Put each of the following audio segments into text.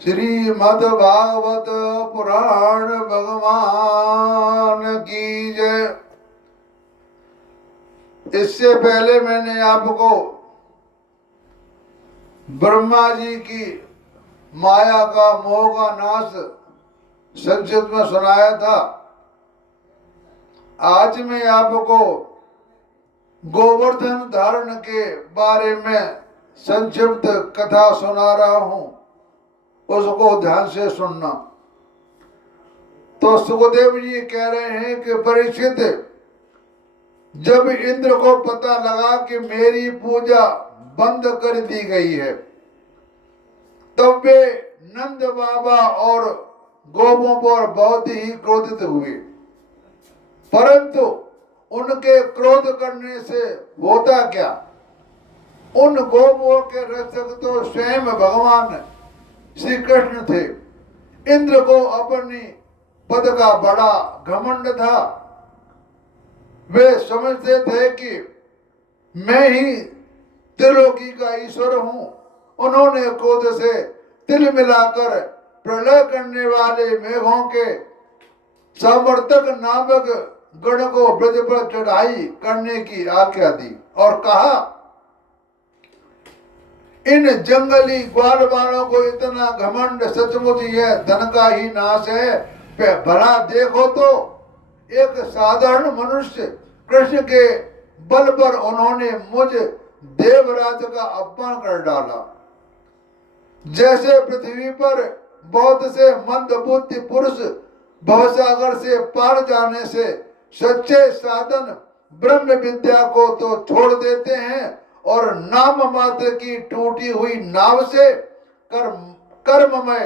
श्रीमद् भागवत पुराण भगवान की जय। इससे पहले मैंने आपको ब्रह्मा जी की माया का मोह का नाश संक्षिप्त में सुनाया था। आज मैं आपको गोवर्धन धारण के बारे में संक्षिप्त कथा सुना रहा हूं, उसको ध्यान से सुनना। तो सुखदेव जी कह रहे हैं कि परीक्षित, जब इंद्र को पता लगा कि मेरी पूजा बंद कर दी गई है, तब वे नंद बाबा और गोपों पर बहुत ही क्रोधित हुए। परंतु उनके क्रोध करने से होता क्या? उन गोपों के रक्षक तो स्वयं भगवान श्री कृष्ण थे। इंद्र को अपनी पद का बड़ा घमंड था। वे समझते थे कि मैं ही त्रिलोकी का ईश्वर हूं। उन्होंने क्रोध से तिल मिलाकर प्रलय करने वाले मेघों के समर्थक नामक गण को ब्रज पर चढ़ाई करने की आज्ञा दी और कहा, इन जंगली ग्वाल वालों को इतना घमंड सचमुच यह धन का ही नाश है। भला देखो तो एक साधारण मनुष्य कृष्ण के बल पर उन्होंने मुझ देवराज का अपमान कर डाला। जैसे पृथ्वी पर बहुत से मंदबुद्धि पुरुष भवसागर से पार जाने से सच्चे साधन ब्रह्म विद्या को तो छोड़ देते हैं और नाम मात्र की टूटी हुई नाव से कर्ममय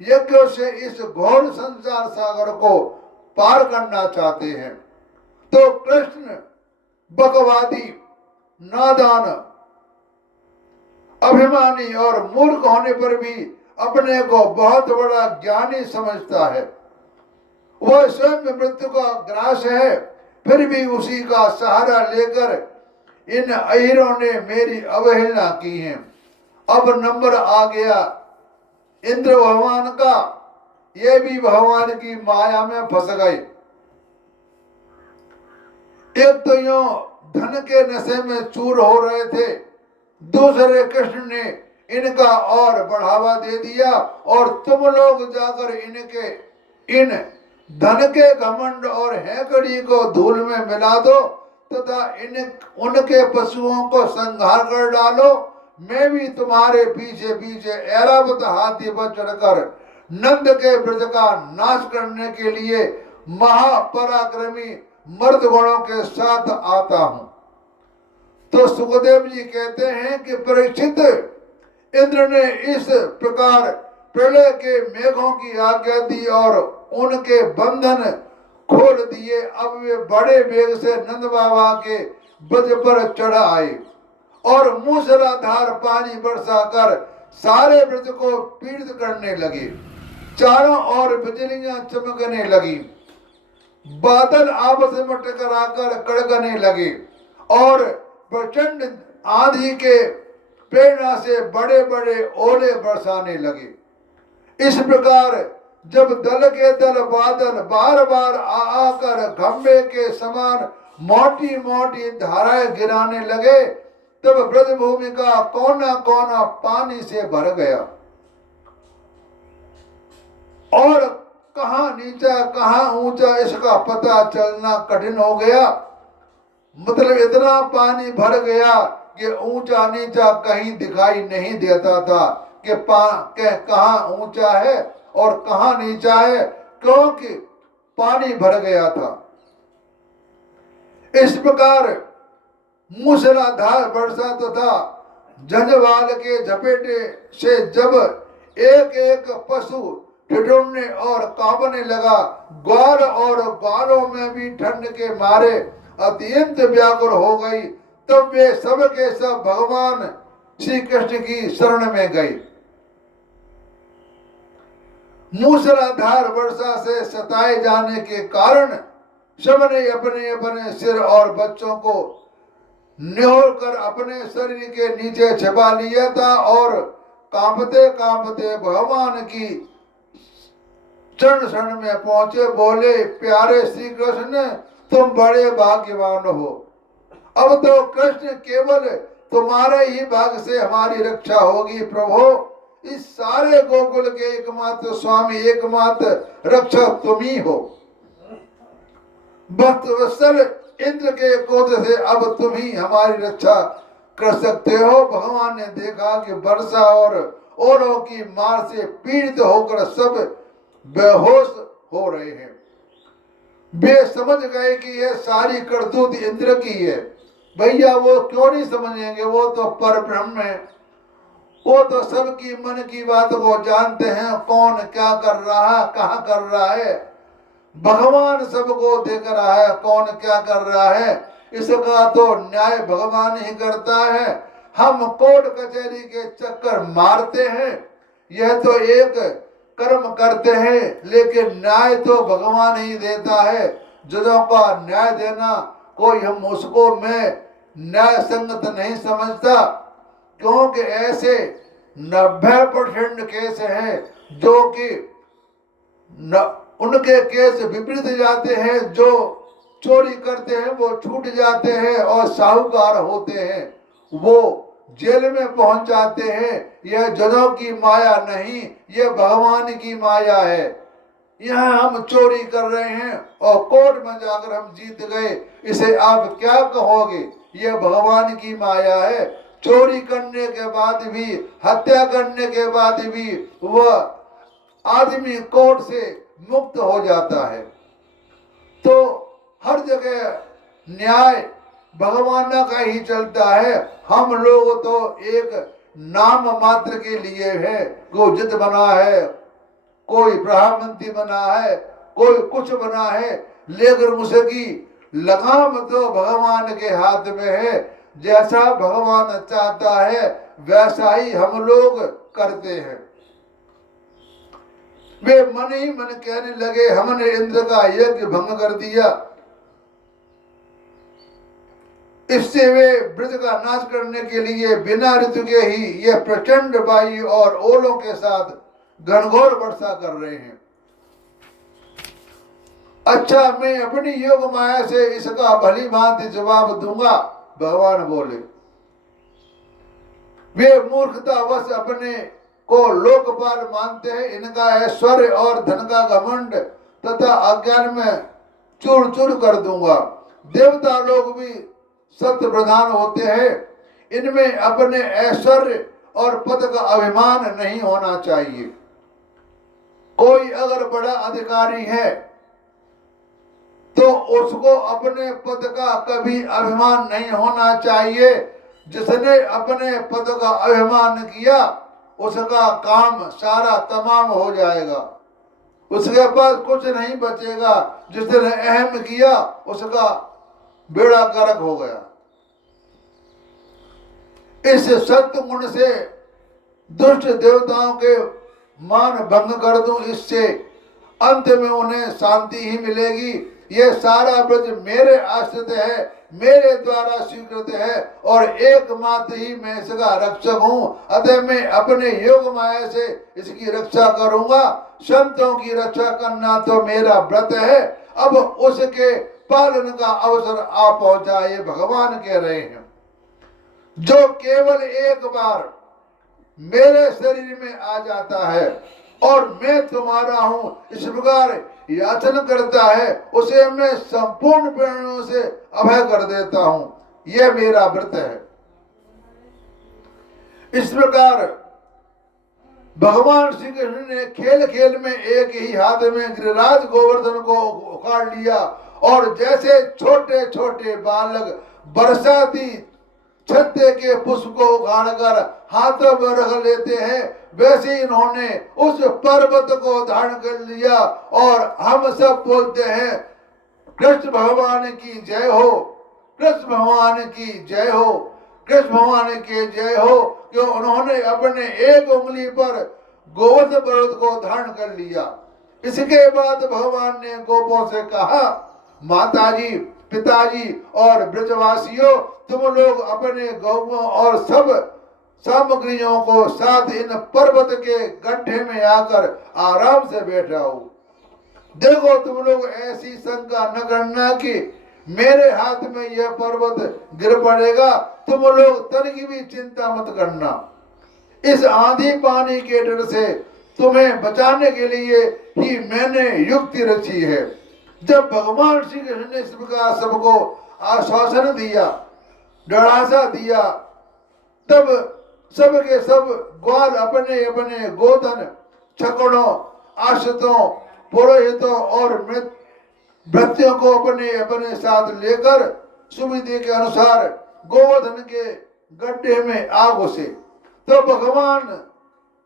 यज्ञों से इस घोर संसार सागर को पार करना चाहते हैं, तो कृष्ण बकवादी, नादान, अभिमानी और मूर्ख होने पर भी अपने को बहुत बड़ा ज्ञानी समझता है। वह स्वयं मृत्यु का ग्रास है, फिर भी उसी का सहारा लेकर इन अहिरों ने मेरी अवहेलना की है। अब नंबर आ गया इंद्र भगवान का। ये भी भगवान की माया में फंस गए। एक तो यूं धन के नशे में चूर हो रहे थे, दूसरे कृष्ण ने इनका और बढ़ावा दे दिया और तुम लोग जाकर इनके इन धन के घमंड और हैकड़ी को धूल में मिला दो तथा उनके पशुओं को संहार कर डालो। मैं भी तुम्हारे पीछे पीछे ऐरावत हाथी पर चढ़कर नंद के ब्रज का नाश करने के लिए महापराक्रमी मर्द गणों के साथ आता हूं। तो सुखदेव जी कहते हैं कि परीक्षित, इंद्र ने इस प्रकार प्रलय के मेघों की आज्ञा दी और उनके बंधन खोल दिए। अब वे बड़े वेग से नंद बाबा के ब्रज पर चढ़ आए और मूसलाधार पानी बरसा कर सारे ब्रज को पीड़ित करने लगे। चारों ओर बिजलियां चमकने लगी, बादल आपस में टकराकर कड़कने लगे और प्रचंड आंधी के प्रेरणा से बड़े बड़े ओले बरसाने लगे। इस प्रकार जब दल के दल बादल बार बार आकर खंबे के समान मोटी मोटी धाराएं गिराने लगे, तब ब्रजभूमि का कोना कोना पानी से भर गया और कहां नीचा कहां ऊंचा इसका पता चलना कठिन हो गया। मतलब इतना पानी भर गया कि ऊंचा नीचा कहीं दिखाई नहीं देता था कि कहां ऊंचा है और कहां नीचा है, क्योंकि पानी भर गया था। इस प्रकार मूसलाधार वर्षा तथा झंझवाल के झपेटे से जब एक एक पशु ठिठुरने और कांपने लगा, ग्वाल और ग्वालों में भी ठंड के मारे अत्यंत व्याकुल हो गई, तब वे सब के सब भगवान श्री कृष्ण की शरण में गए। मूसलाधार वर्षा से सताए जाने के कारण सबने अपने अपने सिर और बच्चों को निहोर कर अपने शरीर के नीचे छिपा लिया था और कांपते कांपते भगवान की चरण शरण में पहुंचे, बोले प्यारे श्री कृष्ण तुम बड़े भाग्यवान हो। अब तो कृष्ण केवल तुम्हारे ही भाग से हमारी रक्षा होगी प्रभु। इस सारे गोकुल के एकमात्र स्वामी, एकमात्र रक्षक तुम ही हो। भक्त वत्सल इंद्र के क्रोध से अब तुम ही हमारी रक्षा कर सकते हो। भगवान ने देखा कि वर्षा और ओलों की मार से पीड़ित होकर सब बेहोश हो रहे हैं। वे समझ गए कि यह सारी करतूत इंद्र की है। भैया वो क्यों नहीं समझेंगे, वो तो पर ब्रह्म है, वो तो सबकी मन की बात को जानते हैं, कौन क्या कर रहा है, कहाँ कर रहा है। भगवान सबको देख रहा है, कौन क्या कर रहा है, इसका तो न्याय भगवान ही करता है। हम कोर्ट कचहरी के चक्कर मारते हैं, यह तो एक कर्म करते हैं, लेकिन न्याय तो भगवान ही देता है। जजों का न्याय देना कोई हम उसको मैं न्याय संगत नहीं समझता, क्योंकि ऐसे 90% केस हैं जो कि उनके केस विपरीत जाते हैं। जो चोरी करते हैं वो छूट जाते हैं, और साहूकार होते हैं वो जेल में पहुंच जाते हैं। यह जजों की माया नहीं, यह भगवान की माया है। यहाँ हम चोरी कर रहे हैं और कोर्ट में जाकर हम जीत गए, इसे आप क्या कहोगे? यह भगवान की माया है। चोरी करने के बाद भी, हत्या करने के बाद भी वह आदमी कोर्ट से मुक्त हो जाता है। तो हर जगह न्याय भगवान का ही चलता है। हम लोग तो एक नाम मात्र के लिए है, कोई जित बना है, कोई प्रधानमंत्री बना है, कोई कुछ बना है, लेकिन उसकी लगाम तो भगवान के हाथ में है। जैसा भगवान चाहता है वैसा ही हम लोग करते हैं। वे मन ही मन कहने लगे हमने इंद्र का यज्ञ भंग कर दिया। इससे वे ब्रज का नाश करने के लिए बिना ऋतु के ही यह प्रचंड वायु और ओलों के साथ घनघोर वर्षा कर रहे हैं। अच्छा, मैं अपनी योग माया से इसका भली भांति जवाब दूंगा, भगवान बोले। वे मूर्खतावश अपने को लोकपाल मानते हैं। इनका ऐश्वर्य और धन का घमंड तथा अज्ञान में चूर चूर कर दूंगा। देवता लोग भी सत्य प्रधान होते हैं, इनमें अपने ऐश्वर्य और पद का अभिमान नहीं होना चाहिए। कोई अगर बड़ा अधिकारी है तो उसको अपने पद का कभी अभिमान नहीं होना चाहिए। जिसने अपने पद का अभिमान किया उसका काम सारा तमाम हो जाएगा, उसके पास कुछ नहीं बचेगा। जिसने अहम किया उसका बेड़ा गर्क हो गया। इस सत्य गुण से दुष्ट देवताओं के मान भंग कर दूं, इससे अंत में उन्हें शांति ही मिलेगी। यह सारा ब्रज मेरे आश्रित है, मेरे द्वारा स्वीकृत है, और एकमात्र ही मैं इसका रक्षक हूँ। अतः मैं अपने योग माया से इसकी रक्षा करूंगा। संतों की रक्षा करना तो मेरा व्रत है। अब उसके पालन का अवसर आ पहुंचा, ये भगवान कह रहे हैं। जो केवल एक बार मेरे शरीर में आ जाता है और मैं तुम्हारा हूं इस प्रकार याचना करता है, उसे मैं संपूर्ण प्रेरणों से अभय कर देता हूं। यह मेरा व्रत है। इस प्रकार भगवान श्री कृष्ण ने खेल खेल में एक ही हाथ में गिरिराज गोवर्धन को उखाड़ लिया, और जैसे छोटे छोटे बालक बरसाती छत्ते के पुष्प को उखाड़कर हाथों में रख लेते हैं, वैसे इन्होंने उस पर्वत को धारण कर लिया। और हम सब बोलते हैं कृष्ण भगवान की जय हो, कृष्ण भगवान की जय हो, कृष्ण भगवान की जय हो, कि उन्होंने अपने एक उंगली पर गोवर्धन पर्वत को धारण कर लिया। इसके बाद भगवान ने गोपों से कहा, माताजी, पिताजी और ब्रजवासियों, तुम लोग अपने गौओं और सब सामग्रियों को साथ इन पर्वत के गड्ढे में आकर आराम से बैठा हूं। देखो तुम लोग ऐसी शंका न करना कि मेरे हाथ में यह पर्वत गिर पड़ेगा। तुम लोग तन की भी चिंता मत करना। इस आंधी पानी के डर से तुम्हें बचाने के लिए ही मैंने युक्ति रची है। जब भगवान श्री कृष्ण ने इस प्रकार सबको आश्वासन दिया, डरासा दिया, तब सबके सब ग्वाल अपने अपने गोधन, छकड़ों, आश्रितों, पुरोहितों और भृत्यों को अपने अपने साथ लेकर सुविधि के अनुसार गोवर्धन के गड्ढे में आ घुसे। तो भगवान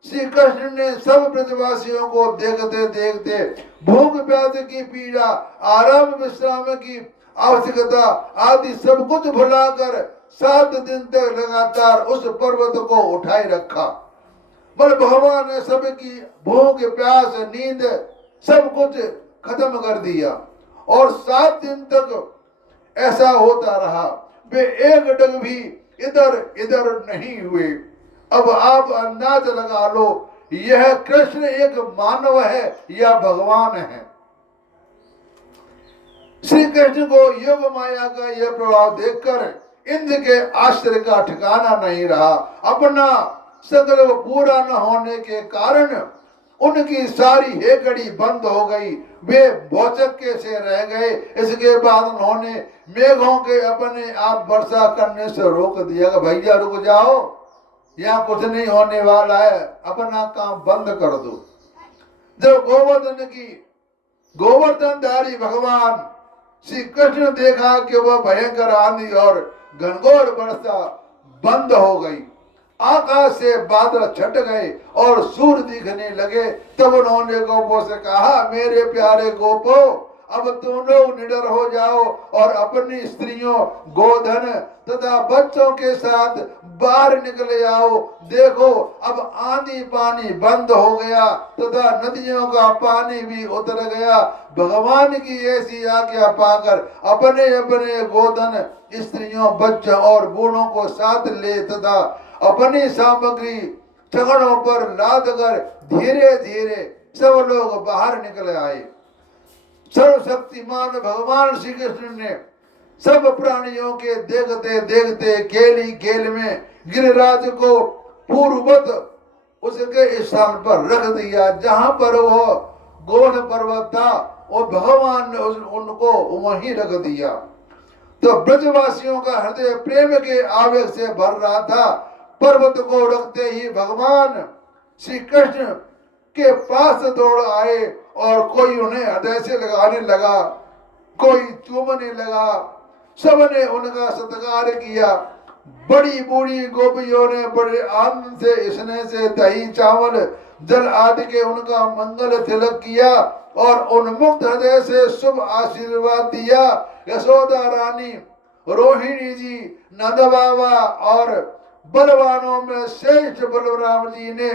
श्री कृष्ण ने सब ब्रजवासियों को देखते देखते भूख प्यास की पीड़ा, आराम विश्राम की आवश्यकता आदि सब कुछ भुलाकर 7 दिन तक लगातार उस पर्वत को उठाए रखा। पर भगवान ने सबकी भूख प्यास नींद सब कुछ खत्म कर दिया और 7 दिन तक ऐसा होता रहा। वे एक डग भी इधर इधर नहीं हुए। अब आप अंदाज लगा लो, यह कृष्ण एक मानव है या भगवान है। श्री कृष्ण को योग माया का यह प्रभाव देखकर इंद्र के आश्चर्य का ठिकाना नहीं रहा। अपना संकल्प पूरा न होने के कारण उनकी सारी हेकड़ी बंद हो गई। वे भौचक्के से रह गए। इसके बाद उन्होंने मेघों के अपने आप वर्षा करने से रोक दिया कि भैया रुक जाओ, यहाँ कुछ नहीं होने वाला है, अपना काम बंद कर दो। जब गोवर्धनधारी भगवान श्री कृष्ण देखा कि वह भयंकर आंधी और घनघोर वर्षा बंद हो गई, आकाश से बादल छट गए और सूर्य दिखने लगे, तब उन्होंने गोपों से कहा, मेरे प्यारे गोपो, अब तुम लोग निडर हो जाओ और अपनी स्त्रियों, गोधन तथा बच्चों के साथ बाहर निकले आओ। देखो अब आंधी पानी बंद हो गया तथा नदियों का पानी भी उतर गया। भगवान की ऐसी आज्ञा पाकर अपने अपने गोधन, स्त्रियों, बच्चों और बूढ़ों को साथ ले तथा अपनी सामग्री छकड़ों पर लाद कर धीरे धीरे सब लोग बाहर निकल आए। सर्वशक्तिमान भगवान श्री कृष्ण ने सब प्राणियों के देखते देखते खेल ही खेल में गिरिराज को पूर्ववत उसके स्थान पर रख दिया। जहां पर वो गोवर्धन पर्वत था, वो भगवान ने उनको वहीं रख दिया। तो ब्रजवासियों का हृदय प्रेम के आवेग से भर रहा था। पर्वत को रखते ही भगवान श्री कृष्ण के पास दौड़ आए और कोई उन्हें हृदय से लगाने लगा, कोई चूमने लगा। सबने उनका सत्कार किया। बड़ी बूढ़ी गोपियों ने बड़े आनंद से स्नेह से दही, चावल, जल आदि के उनका मंगल तिलक किया और उन्मुक्त हृदय से शुभ आशीर्वाद दिया। यशोदा रानी, रोहिणी जी, नंद बाबा और बलवानों में श्रेष्ठ बलराम जी ने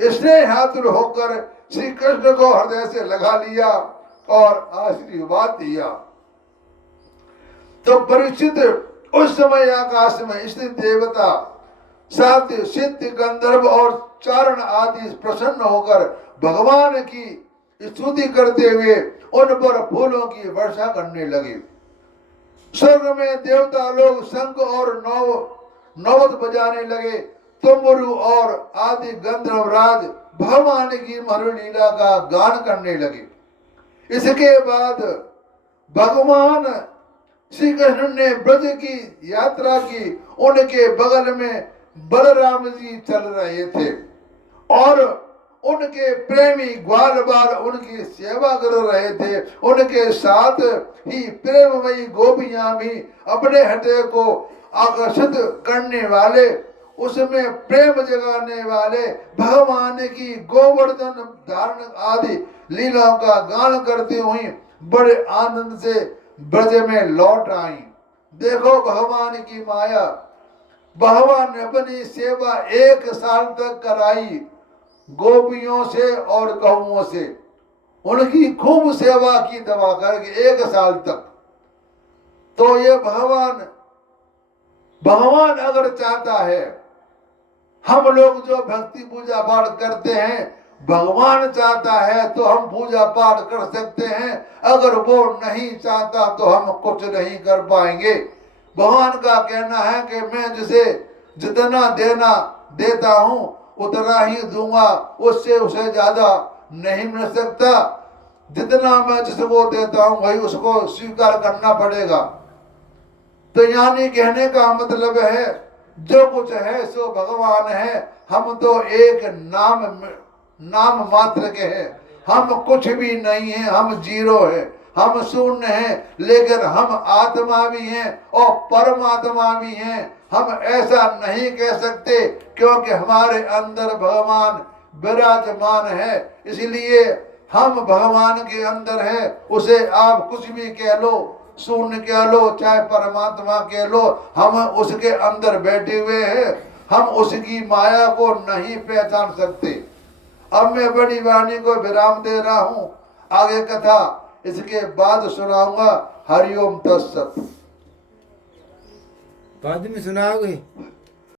स्नेहातुर होकर श्री कृष्ण को हृदय से लगा लिया और आशीर्वाद दिया। तो परीक्षित उस समय आकाश में स्थित देवता, साध्य, सिद्ध, गंधर्व और चारण आदि प्रसन्न होकर भगवान की स्तुति करते हुए उन पर फूलों की वर्षा करने लगे। स्वर्ग में देवता लोग शंख और नौबत बजाने लगे। तुमरु और आदि गंधर्व राज भगवान की मधुर लीला का गान करने लगे। इसके बाद भगवान श्री कृष्ण ने ब्रज की यात्रा की। उनके बगल में बलराम जी चल रहे थे और उनके प्रेमी ग्वाल बाल उनकी सेवा कर रहे थे। उनके साथ ही प्रेममयी गोपियां भी अपने हृदय को आकर्षित करने वाले, उसमें प्रेम जगाने वाले भगवान की गोवर्धन धारण आदि लीलाओं का गान करती हुई बड़े आनंद से ब्रज में लौट आई। देखो भगवान की माया। भगवान ने अपनी सेवा 1 साल तक कराई गोपियों से और गौओं से। उनकी खूब सेवा की दवा करके 1 साल तक। तो ये भगवान अगर चाहता है हम लोग जो भक्ति पूजा पाठ करते हैं, भगवान चाहता है तो हम पूजा पाठ कर सकते हैं, अगर वो नहीं चाहता तो हम कुछ नहीं कर पाएंगे। भगवान का कहना है कि मैं जिसे जितना देना देता हूं उतना ही दूंगा, उससे उसे ज्यादा नहीं मिल सकता। जितना मैं जिसको देता हूं वही उसको स्वीकार करना पड़ेगा। तो यानी कहने का मतलब है जो कुछ है सो भगवान है, हम तो एक नाम मात्र के हैं, हम कुछ भी नहीं है, हम जीरो है, हम शून्य हैं, लेकिन हम आत्मा भी हैं और परमात्मा भी हैं। हम ऐसा नहीं कह सकते क्योंकि हमारे अंदर भगवान विराजमान है, इसलिए हम भगवान के अंदर है। उसे आप कुछ भी कह लो, शून्य कह लो चाहे परमात्मा कह लो, हम उसके अंदर बैठे हुए हैं, हम उसकी माया को नहीं पहचान सकते। अब मैं बड़ी वाणी को विराम दे रहा हूं, आगे कथा इसके बाद सुनाऊंगा। हरिओम तत्सत। बाद में सुनाओगे?